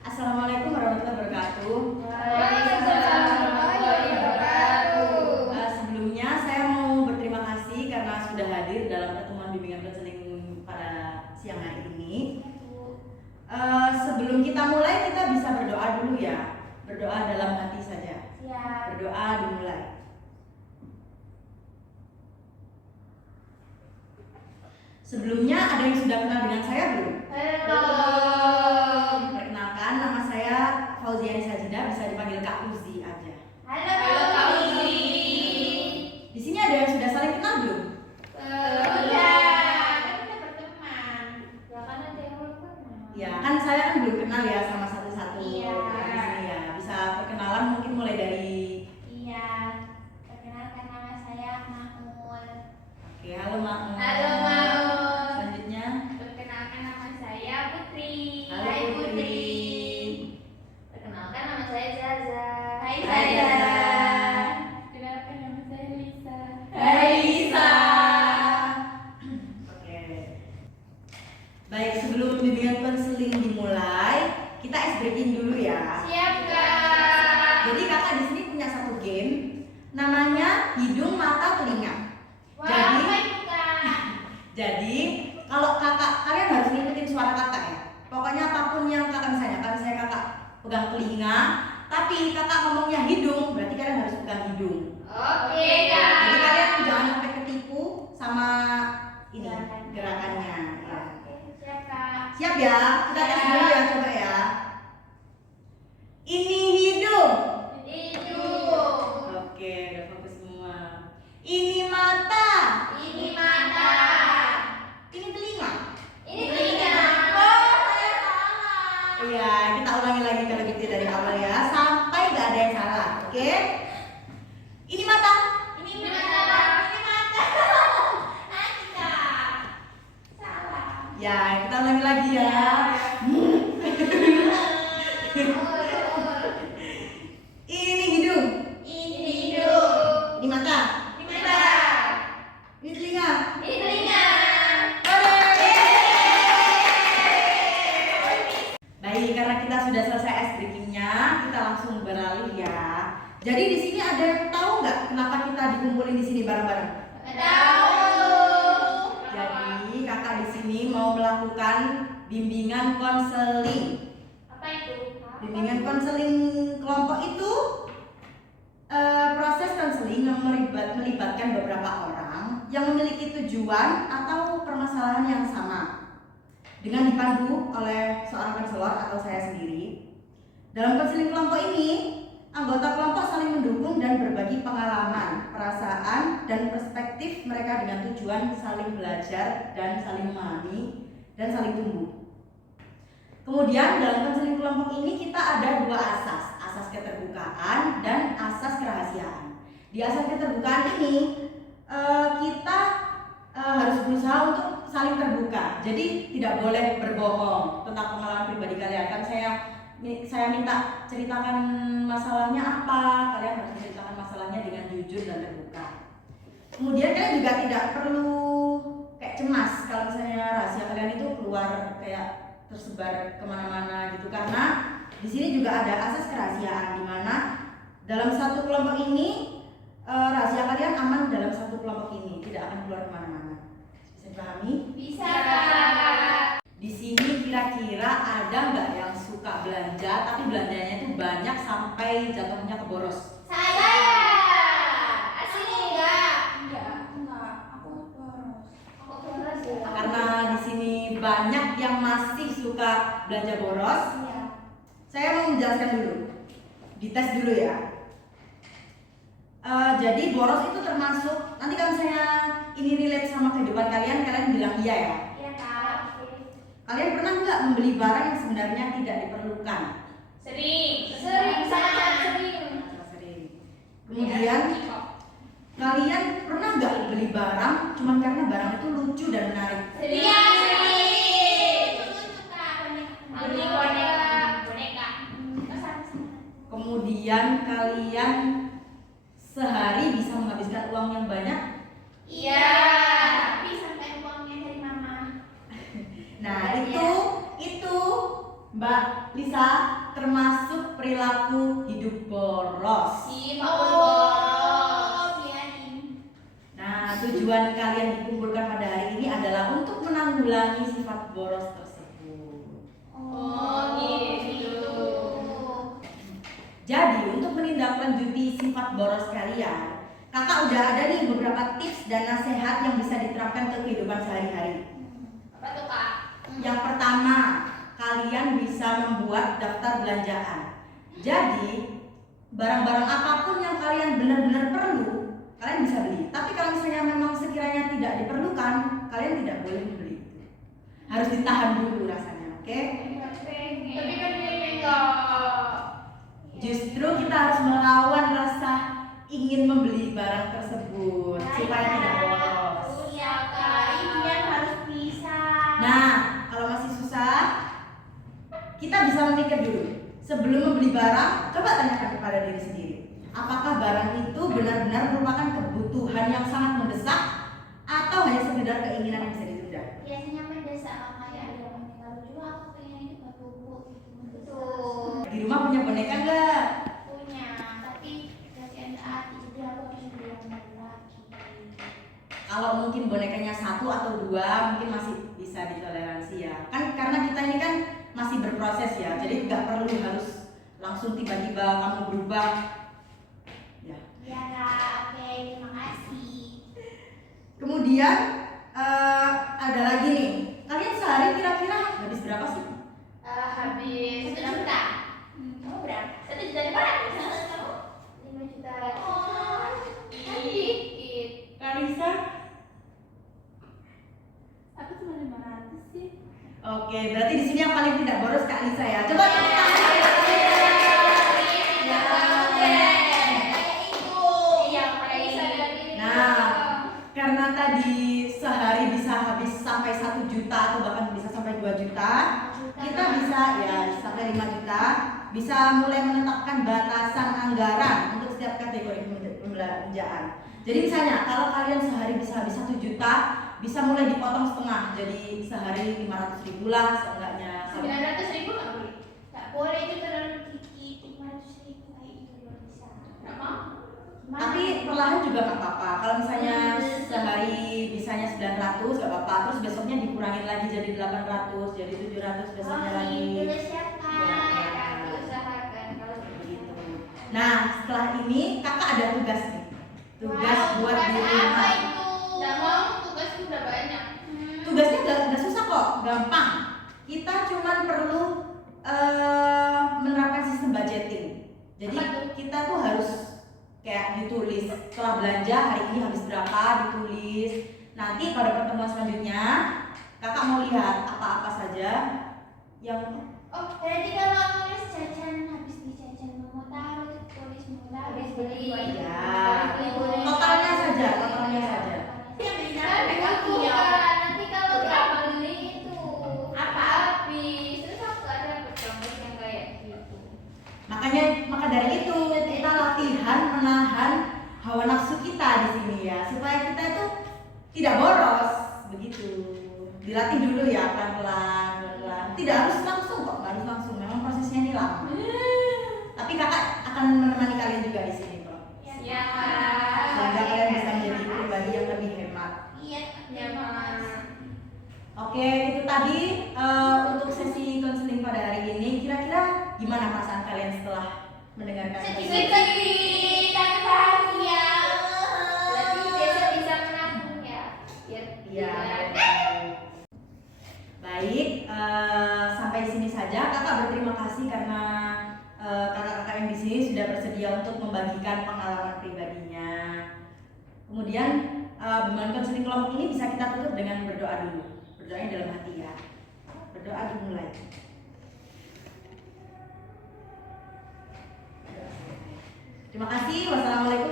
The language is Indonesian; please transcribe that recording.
Assalamualaikum warahmatullahi wabarakatuh. Waalaikumsalam warahmatullahi wabarakatuh. Sebelumnya saya mau berterima kasih karena sudah hadir dalam pertemuan bimbingan konseling pada siang hari ini. Sebelum kita mulai, kita bisa berdoa dulu ya. Berdoa dalam hati saja. Berdoa dimulai. Sebelumnya ada yang sudah kenal dengan saya belum? Belum. Perkenalkan, nama saya Fauziani Sajidah, bisa dipanggil Kak Uzi aja. Halo Kak Uzi. Di sini ada yang sudah saling kenal belum? Iya, kan kita berteman. Ya kan ada yang belum kenal. Ya, kan saya kan belum kenal ya sama satu-satu. Iya. Nah, di sini ya, bisa perkenalan mungkin mulai dari. Iya. Perkenalkan nama saya Maun. Oke, halo Maun. Halo Maun. Selanjutnya, Perkenalkan nama saya Putri. halo Hai Putri. Perkenalkan nama saya Zaza. Hai Hai, Zaza. Perkenalkan nama saya Lisa. Hai Lisa. Oke. Baik, sebelum bimbingan konseling dimulai, kita ice breaking dulu ya. Siap Kak. Jadi kakak di sini punya satu game, namanya hidung, mata, telinga. Wah, Jadi- apa itu Kak? Jadi kalau kalian harus ngikutin suara kakak ya. Pokoknya apapun yang kakak misalnya, kan saya kakak pegang telinga, tapi kakak ngomongnya hidung, berarti kalian harus pegang hidung. Oke Kak. Jadi kalian jangan sampai ketipu sama ini Gerakannya. gerakannya. Ya. Oke, siap Kak. Siap ya? Kita tes dulu ya, coba ya. Ini hidung. Hidung. Oke, udah fokus semua. Ini mata. Ini mata. Ini telinga. Ini telinga. Oh, saya salah. Iya, kita ulangi lagi kalau gitu dari awal ya, sampai gak ada yang salah. Oke? Ini mata. Ini mata. Ini mata. Lagi Kak. Salah. Ya, kita ulangi lagi ya. Ini hidung. Ini hidung. Ini mata. Ini mata. Ini telinga. Ini telinga. Baik, karena kita sudah selesai ice breakingnya, kita langsung beralih ya. Jadi di sini ada yang tahu nggak kenapa kita dikumpulin di sini bareng-bareng? Tahu. Jadi kakak di sini mau melakukan bimbingan konseling. Apa itu? Bimbingan konseling kelompok itu proses konseling yang melibatkan beberapa orang yang memiliki tujuan atau permasalahan yang sama, dengan dipandu oleh seorang konselor atau saya sendiri. Dalam konseling kelompok ini, anggota kelompok saling mendukung dan berbagi pengalaman, perasaan, dan perspektif mereka dengan tujuan saling belajar dan saling memahami dan saling tumbuh. Kemudian dalam konseling kelompok ini kita ada dua asas, asas keterbukaan dan asas kerahasiaan. Di asas keterbukaan ini kita harus berusaha untuk saling terbuka. Jadi tidak boleh berbohong tentang pengalaman pribadi kalian. Kan saya minta ceritakan masalahnya apa, kalian harus menceritakan masalahnya dengan jujur dan terbuka. Kemudian kalian juga tidak perlu kayak cemas kalau misalnya rahasia kalian itu keluar kayak tersebar kemana-mana gitu, karena di sini juga ada asas kerahasiaan di mana dalam satu kelompok ini rahasia kalian aman dalam satu kelompok ini, tidak akan keluar kemana-mana. Bisa dipahami? Bisa Kak. Di sini kira-kira ada nggak yang suka belanja tapi belanjanya itu banyak sampai jatuhnya ke boros? Saya. Asli enggak? Enggak, aku boros. Aku boros ya. Karena di sini banyak yang masih suka belanja boros, Iya. saya mau menjelaskan dulu, dites dulu ya. Jadi boros itu termasuk, nanti kalau saya ini relate sama kehidupan kalian, kalian bilang iya ya. Iya Kak. Kalian pernah nggak membeli barang yang sebenarnya tidak diperlukan? Sering. Sering, sangat sering. Sering. Kemudian kalian pernah nggak beli barang cuma karena barang itu lucu dan menarik? Sering. Iya, sering. Lucu Kak. Beli boneka. Terus apa sih? Kemudian kalian sehari bisa menghabiskan uang yang banyak? Iya. Tapi sampai uangnya dari mama. Nah, itu Mbak Lisa termasuk perilaku hidup boros. Nah, tujuan kalian dikumpulkan pada hari ini adalah untuk menanggulangi sifat boros tersebut. Jadi, untuk menindaklanjuti sifat boros kalian, kakak udah ada nih beberapa tips dan nasihat yang bisa diterapkan ke kehidupan sehari-hari. Apa tuh, Kak? Yang pertama, kalian bisa membuat daftar belanjaan. Jadi, barang-barang apapun yang kalian benar-benar perlu, kalian bisa beli. Tapi kalau misalnya memang sekiranya tidak diperlukan, kalian tidak boleh membeli itu. Harus ditahan dulu rasanya, oke? Tapi kan dia enggak. Justru kita harus melawan rasa ingin membeli barang tersebut supaya tidak boros. Iya, Kak. Ini harus bisa. Nah, kalau masih susah, kita bisa memikir dulu. Sebelum membeli barang, coba tanyakan kepada diri sendiri. Apakah barang itu benar-benar merupakan kebutuhan yang sangat mendesak atau hanya sekedar keinginan yang bisa ditunda? Biasanya mendesak, makanya ada yang meninggal juga. Aku pengen itu buku gitu. Di rumah punya boneka nggak? Punya, tapi kasihan hati jadi aku harus beli yang baru lagi. Kalau mungkin bonekanya 1 atau 2 mungkin masih bisa ditoleransi ya. Kan karena kita ini kan masih berproses ya. Jadi nggak perlu harus langsung tiba-tiba kamu berubah. Ya. Iya, Kak. Oke, terima kasih. Kemudian ada lagi nih. Kalian sehari kira-kira habis berapa sih? Habis 1 juta. Kamu berapa? 1,5 juta. Kamu? 5 juta. Oh, dikit. Kalisa? Aku cuma 500 sih. Oke, berarti di sini yang paling tidak boros Kak Lisa ya. Coba tepuk tangan. Nah, karena tadi sehari bisa habis sampai 1 juta atau bahkan bisa sampai 2 juta, kita bisa ya sampai 5 juta, bisa mulai menetapkan batasan anggaran untuk setiap kategori pembelanjaan. Jadi misalnya kalau kalian sehari bisa habis 1 juta, bisa mulai dipotong setengah, jadi sehari 500.000 lah seenggaknya. 900.000 nggak boleh. Nggak boleh, itu terlalu dikit. 500.000 kayak itu belum bisa. Nggak mau. Gimana? Tapi perlahan juga nggak apa-apa. Kalau misalnya sehari bisanya 900 nggak apa-apa, terus besoknya dikurangin lagi jadi 800, jadi 700 besoknya lagi. Boleh siapkan. Ya. Usahakan kalau Begitu. Nah, setelah ini kakak ada tugas nih. Tugas buat di tugas rumah. apa itu? Nggak mau, tugasku udah banyak. Tugasnya nggak susah kok, gampang. Kita cuman perlu menerapkan sistem budgeting. Jadi Apa tuh? kita tuh harus kayak ditulis setelah belanja hari ini habis berapa, ditulis. Nanti pada pertemuan selanjutnya kakak mau lihat apa-apa saja yang Oh, berarti kalau nulis jajan habis di jajan mau taruh tulis mau taruh habis beli. Ya, totalnya saja. Yang benar aku nanti kalau nggak beli itu apa habis terus aku ada bergambar yang kayak gitu. maka dari itu kita latihan menahan hawa nafsu kita di sini ya, supaya kita itu tidak boros begitu. Dilatih dulu ya pelan-pelan. Tidak harus langsung kok, nggak harus langsung. Memang prosesnya ini lama. Tapi kakak akan menemani kalian juga di sini kok. Iya. Sehingga kalian bisa menjadi pribadi yang lebih hemat. Iya, Mas. Oke, itu tadi untuk sesi konseling pada hari ini. Kira-kira gimana perasaan kalian setelah mendengarkan Sedih, tapi bahagia. Berarti besok bisa menabung ya. Iya. Baik, sampai di sini saja. Kakak berterima kasih karena kakak-kakak yang di sini sudah bersedia untuk membagikan pengalaman pribadinya. Kemudian bimbingan konseling kelompok ini bisa kita tutup dengan berdoa dulu. Berdoanya dalam hati ya. Berdoa dimulai. Terima kasih. Wassalamualaikum